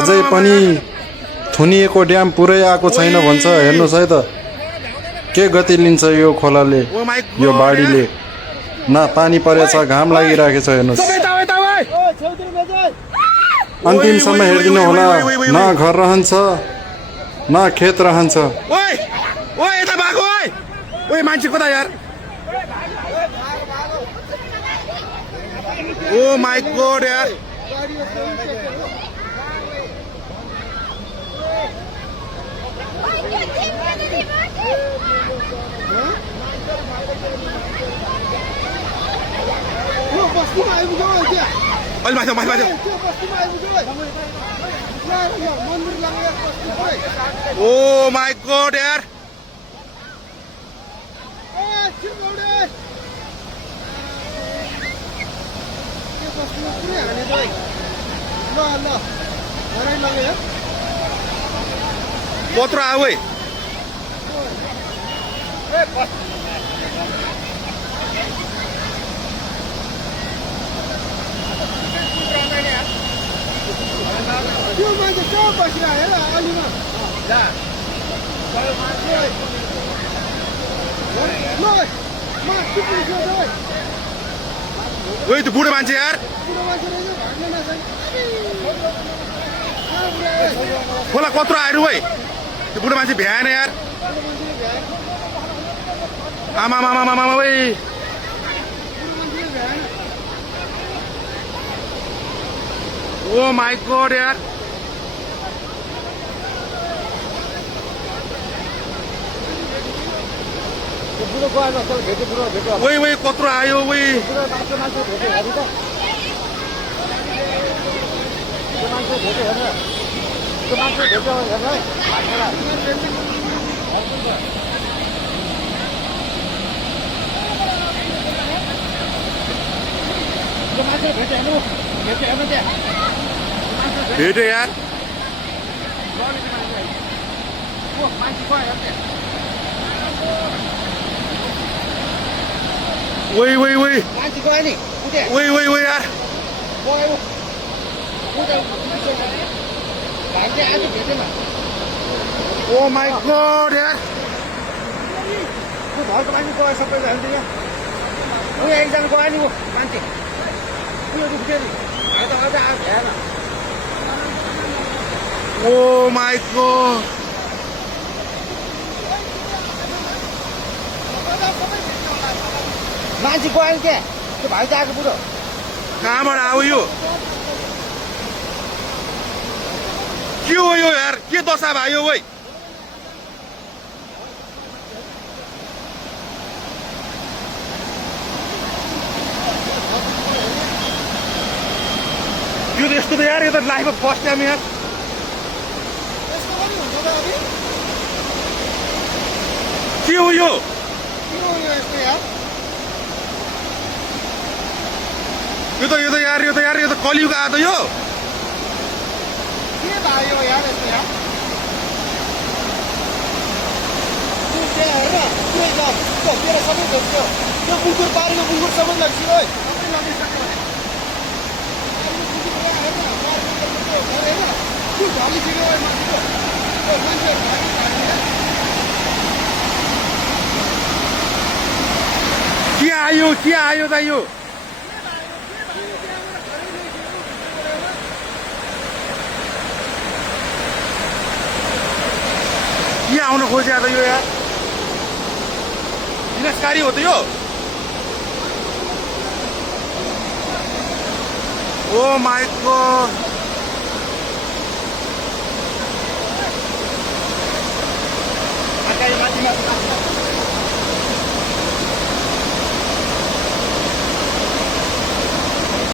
अझै पनि थुनिएको ड्याम पुरै आएको छैन भन्छ। हेर्नुहोस् है त के गति लिन्छ यो खोलाले, यो बाढीले। न पानी परेछ, घाम लागिरहेको छ। हेर्नुहोस्, अन्तिमसम्म हेरिदिनु होला। न घर रहन्छ न खेत रहन्छ। मान्छे कता यार? ओ माय गॉड यार, ओ माय गॉड यार, कत्रो आयो है? ओए त्यो बुढो मान्छे यार, खोला कत्रो आयो है? त्यो बुढो मान्छे भ्याएन यार। आमा मामा मामा ओए, ओ माय गॉड यार, ओए ओए कत्रो आयो ओए। भेटे यार, वही वही वही वही वही वही यार, ओ माय गॉड यार, घरको मान्छे गयो सबैजना यहाँ। उयो एकजना गयो नि, ऊ मान्छे उयो दुख्थ्यो नि, आज अझ भ्याएन। ओ माय गॉड, मान्छे गयो नि त्यहाँ, त्यो भाइ त आएको बुढो। कहाँबाट आयो यो? के हो यो यार? के दशा भयो वै? यो त यस्तो त यार, यो त लाइफमा फर्स्ट टाइम यार। के हो यो? यो त यार, यो त कलियुग आयो त यो। के भयो यार यस्तो यार? तेरो सबै भेट्यो, त्यो बुकुर पारेको बुकुर सबै लाग्छ। के आयो त यो? के आउन खोज्या त यो यार? विनाशकारी हो त यो? Oh my God,